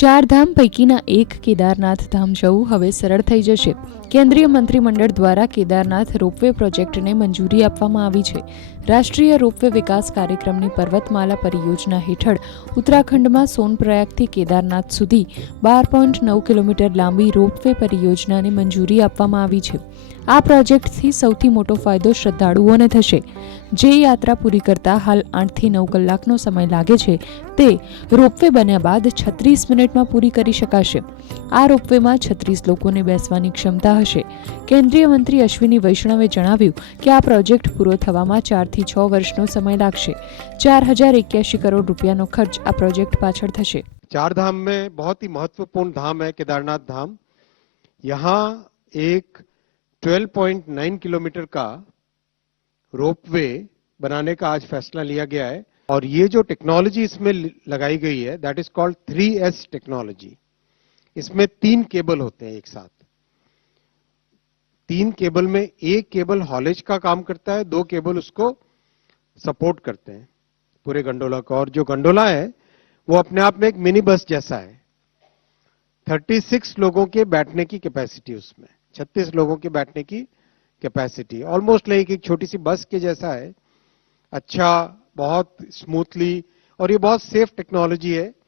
ચાર ધામ પૈકીના એક કેદારનાથ ધામ જવું હવે સરળ થઈ જશે. કેન્દ્રીય મંત્રીમંડળ દ્વારા કેદારનાથ રોપવે પ્રોજેક્ટને મંજૂરી આપવામાં આવી છે. રાષ્ટ્રીય રોપવે વિકાસ કાર્યક્રમની પર્વતમાલા પરિયોજના હેઠળ ઉત્તરાખંડમાં સોનપ્રયાગથી કેદારનાથ સુધી 12.9 કિલોમીટર લાંબી રોપવે પરિયોજનાને મંજૂરી આપવામાં આવી છે. આ પ્રોજેક્ટથી સૌથી મોટો ફાયદો શ્રદ્ધાળુઓને થશે. જે યાત્રા પૂરી કરતા હાલ 8થી 9 કલાકનો સમય લાગે છે તે રોપવે બન્યા બાદ 36 મિનિટમાં પૂરી કરી શકાશે. આ રોપવેમાં 36 લોકોને બેસવાની ક્ષમતા હશે. કેન્દ્રીય મંત્રી અશ્વિની વૈષ્ણવે જણાવ્યું કે આ પ્રોજેક્ટ પૂરો થવામાં 4 થી 6 વર્ષનો સમય લાગશે. 4081 કરોડ રૂપિયાનો ખર્ચ આ પ્રોજેક્ટ પાછળ થશે. चार धाम में बहुत ही महत्वपूर्ण धाम है केदारनाथ धाम. यहाँ एक 12.9 किलोमीटर का रोपवे बनाने का आज फैसला लिया गया है और ये जो टेक्नोलॉजी इसमें लगाई गई है that is called 3S technology. इसमें 3 केबल होते हैं एक साथ. 3 केबल में एक केबल हॉलेज का काम करता है, 2 केबल उसको सपोर्ट करते हैं पूरे गंडोला को. और जो गंडोला है वो अपने आप में एक मिनी बस जैसा है. 36 लोगों के बैठने की कैपेसिटी उसमें, 36 लोगों के बैठने की कैपेसिटी, ऑलमोस्ट लाइक एक छोटी सी बस के जैसा है. अच्छा, बहुत स्मूथली, और ये बहुत सेफ टेक्नोलॉजी है.